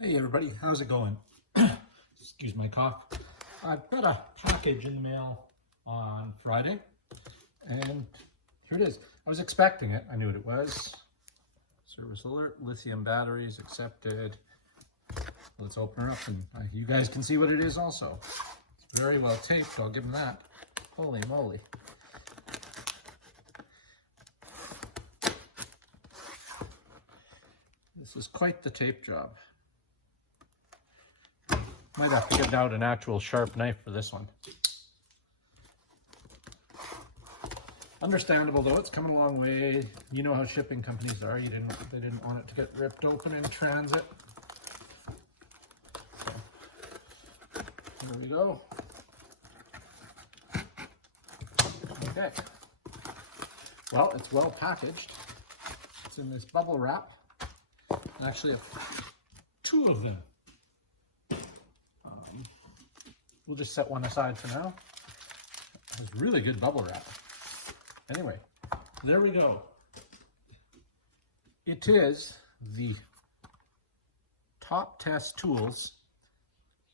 Hey everybody, how's it going? Excuse my cough. I got a package in the mail on Friday, and here it is. I was expecting it. I knew what it was. Service alert, lithium batteries accepted. Let's open her up and you guys can see what it is also. It's very well taped, I'll give them that. Holy moly. This is quite the tape job. Might have to get out an actual sharp knife for this one. Understandable though, it's coming a long way. You know how shipping companies are. They didn't want it to get ripped open in transit. So, here we go. Okay. Well, it's well packaged. It's in this bubble wrap. I actually have two of them. We'll just set one aside for now. It's really good bubble wrap. Anyway, there we go. It is the TopTes Tools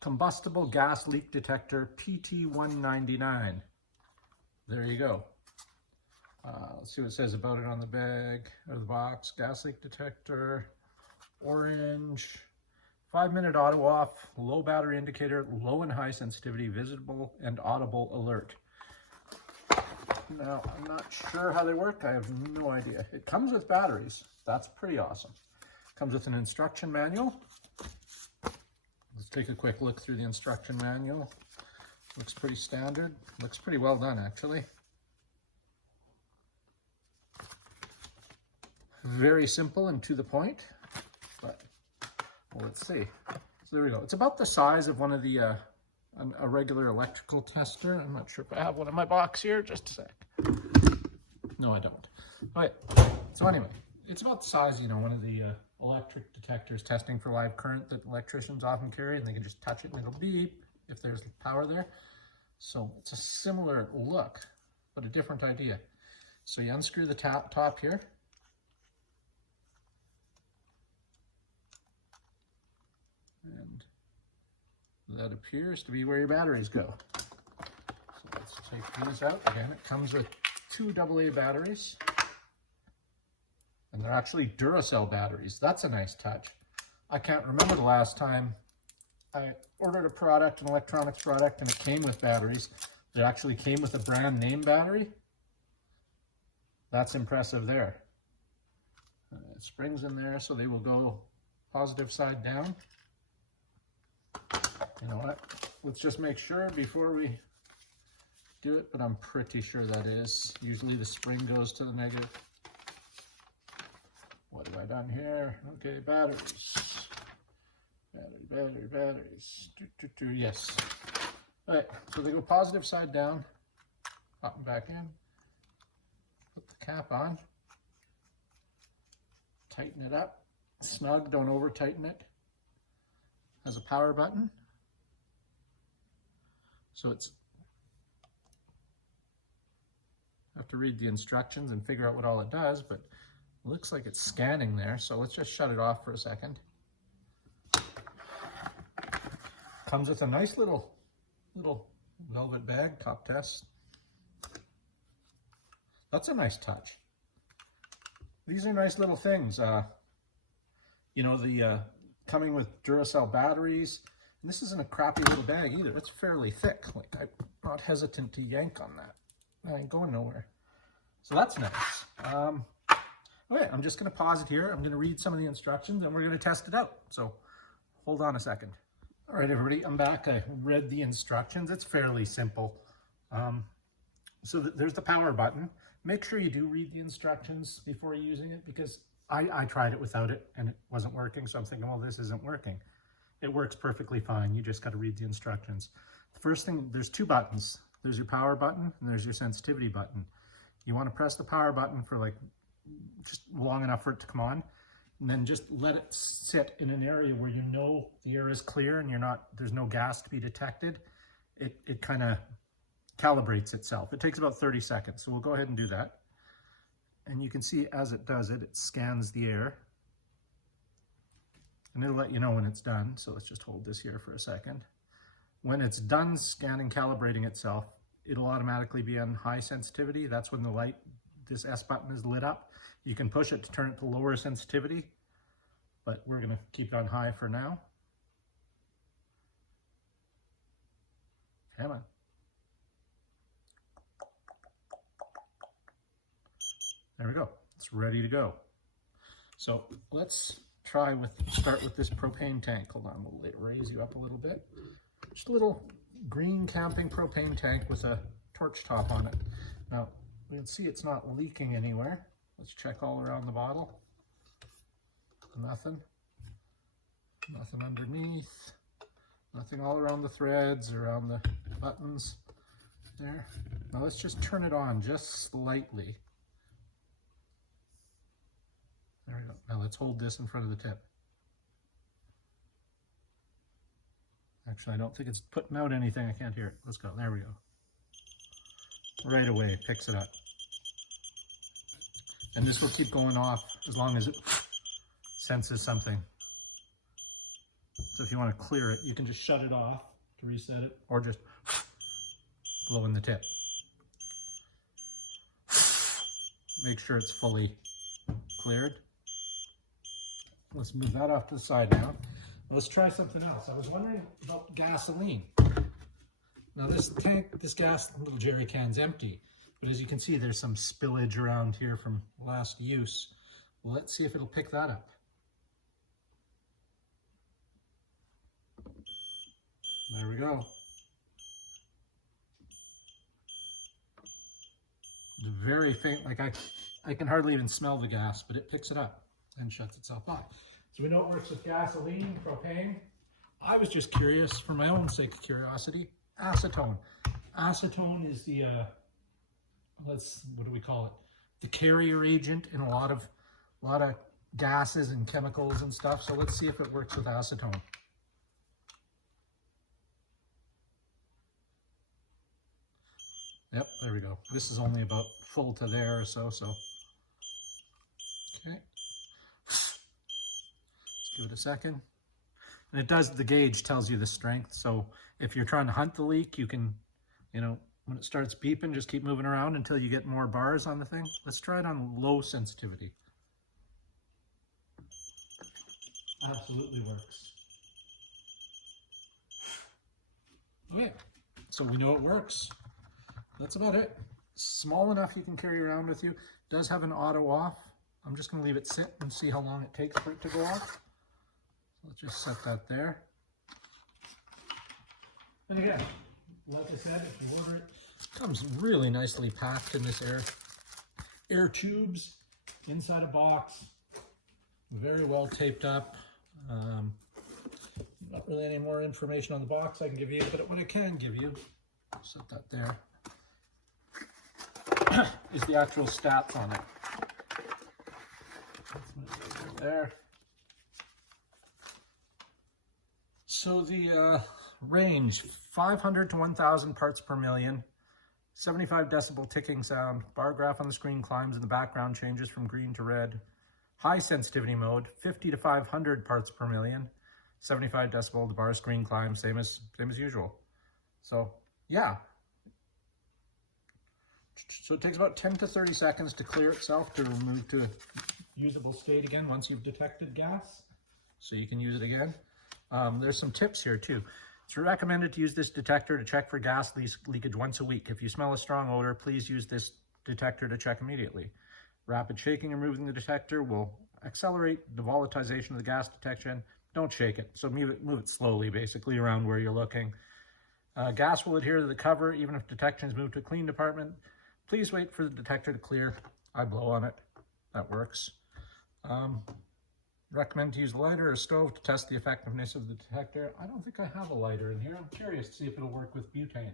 Combustible Gas Leak Detector PT199. There you go. Let's see what it says about it on the bag or the box. Gas leak detector, orange. 5-minute auto off, low battery indicator, low and high sensitivity, visible and audible alert. Now, I'm not sure how they work. I have no idea. It comes with batteries. That's pretty awesome. Comes with an instruction manual. Let's take a quick look through the instruction manual. Looks pretty standard. Looks pretty well done, actually. Very simple and to the point, but well, let's see. So there we go. It's about the size of one of the a regular electrical tester. I'm not sure if I have one in my box here. Just a sec. No, I don't. Okay. So anyway, it's about the size, one of the electric detectors testing for live current that electricians often carry, and they can just touch it and it'll beep if there's power there. So it's a similar look, but a different idea. So you unscrew the top here. And that appears to be where your batteries go. So let's take these out. Again, it comes with 2 AA batteries. And they're actually Duracell batteries. That's a nice touch. I can't remember the last time I ordered a product, an electronics product, and it came with batteries. It actually came with a brand name battery. That's impressive there. Springs in there, so they will go positive side down. You know what? Let's just make sure before we do it, but I'm pretty sure that is. Usually the spring goes to the negative. What have I done here? Okay, batteries. Batteries. Yes. All right, so they go positive side down. Pop them back in. Put the cap on. Tighten it up. Snug, don't over tighten it. Has a power button. So I have to read the instructions and figure out what all it does, but it looks like it's scanning there. So let's just shut it off for a second. Comes with a nice little velvet bag, TopTes. That's a nice touch. These are nice little things. Coming with Duracell batteries. And this isn't a crappy little bag either. It's fairly thick. Like, I'm not hesitant to yank on that. I ain't going nowhere. So that's nice. Okay, I'm just going to pause it here. I'm going to read some of the instructions and we're going to test it out. So hold on a second. All right, everybody, I'm back. I read the instructions. It's fairly simple. There's the power button. Make sure you do read the instructions before using it, because I tried it without it and it wasn't working. So I'm thinking, well, this isn't working. It works perfectly fine. You just got to read the instructions. The first thing, there's 2 buttons. There's your power button and there's your sensitivity button. You want to press the power button for like just long enough for it to come on, and then just let it sit in an area where you know the air is clear and there's no gas to be detected. It kind of calibrates itself. It takes about 30 seconds. So we'll go ahead and do that. And you can see as it does it, it scans the air. and it'll let you know when it's done. So let's just hold this here for a second. When it's done scanning, calibrating itself, it'll automatically be on high sensitivity. That's when the light, this S button is lit up. You can push it to turn it to lower sensitivity, but we're gonna keep it on high for now. Come on. There we go. It's ready to go. So let's start with this propane tank. Hold on, we'll raise you up a little bit. Just a little green camping propane tank with a torch top on it. Now, we can see it's not leaking anywhere. Let's check all around the bottle. Nothing. Nothing underneath. Nothing all around the threads, around the buttons there. Now let's just turn it on just slightly. There we go. Now let's hold this in front of the tip. Actually, I don't think it's putting out anything. I can't hear it. Let's go. There we go. Right away, it picks it up. And this will keep going off as long as it senses something. So if you want to clear it, you can just shut it off to reset it, or just blow in the tip. Make sure it's fully cleared. Let's move that off to the side now. Let's try something else. I was wondering about gasoline. Now this tank, this gas little jerry can's empty, but as you can see, there's some spillage around here from last use. Well, let's see if it'll pick that up. There we go. It's very faint, like I can hardly even smell the gas, but it picks it up and shuts itself off. So we know it works with gasoline, propane. I was just curious, for my own sake of curiosity, acetone. Acetone is the, what do we call it? The carrier agent in a lot of gases and chemicals and stuff. So let's see if it works with acetone. Yep, there we go. This is only about full to there or so. Okay. Give it a second. And it does, the gauge tells you the strength. So if you're trying to hunt the leak, you can, when it starts beeping, just keep moving around until you get more bars on the thing. Let's try it on low sensitivity. Absolutely works. Okay, so we know it works. That's about it. Small enough you can carry around with you. It does have an auto off. I'm just going to leave it sit and see how long it takes for it to go off. Let's just set that there. And again, like I said, if you order it, it comes really nicely packed in this air tubes inside a box. Very well taped up. Not really any more information on the box I can give you, but what I can give you, set that there, is the actual stats on it. Right there. So the range, 500 to 1,000 parts per million, 75 decibel ticking sound, bar graph on the screen climbs in the background, changes from green to red. High sensitivity mode, 50 to 500 parts per million, 75 decibel, the bar screen climbs, same as usual. So yeah. So it takes about 10 to 30 seconds to clear itself to remove to a usable state again once you've detected gas. So you can use it again. There's some tips here too. It's recommended to use this detector to check for gas leakage once a week. If you smell a strong odor, please use this detector to check immediately. Rapid shaking and moving the detector will accelerate the volatilization of the gas detection. Don't shake it. So move it slowly, basically, around where you're looking. Gas will adhere to the cover even if detection is moved to a clean department. Please wait for the detector to clear. I blow on it. That works. Recommend to use a lighter or stove to test the effectiveness of the detector. I don't think I have a lighter in here. I'm curious to see if it'll work with butane.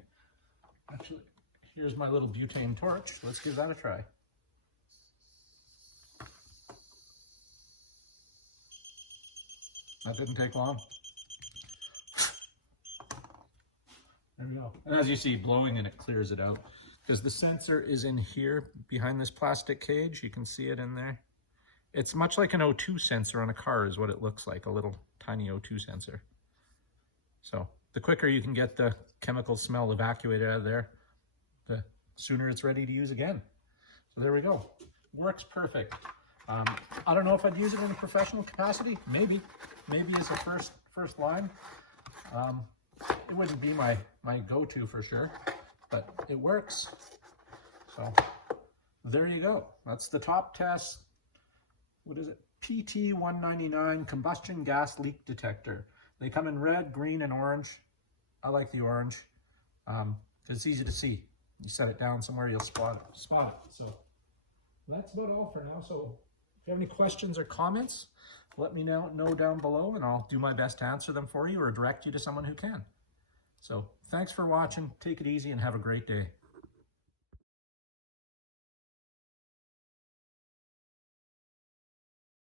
Actually, here's my little butane torch. Let's give that a try. That didn't take long. There we go. And as you see, blowing in it clears it out. Because the sensor is in here behind this plastic cage. You can see it in there. It's much like an O2 sensor on a car is what it looks like, a little tiny O2 sensor. So the quicker you can get the chemical smell evacuated out of there, the sooner it's ready to use again. So there we go. Works perfect. I don't know if I'd use it in a professional capacity. Maybe as a first line. It wouldn't be my go-to for sure, but it works. So there you go. That's the TopTes, what is it? PT199 combustion gas leak detector. They come in red, green, and orange. I like the orange because it's easy to see. You set it down somewhere, you'll spot it. So that's about all for now. So if you have any questions or comments, let me know down below, and I'll do my best to answer them for you or direct you to someone who can. So thanks for watching. Take it easy and have a great day.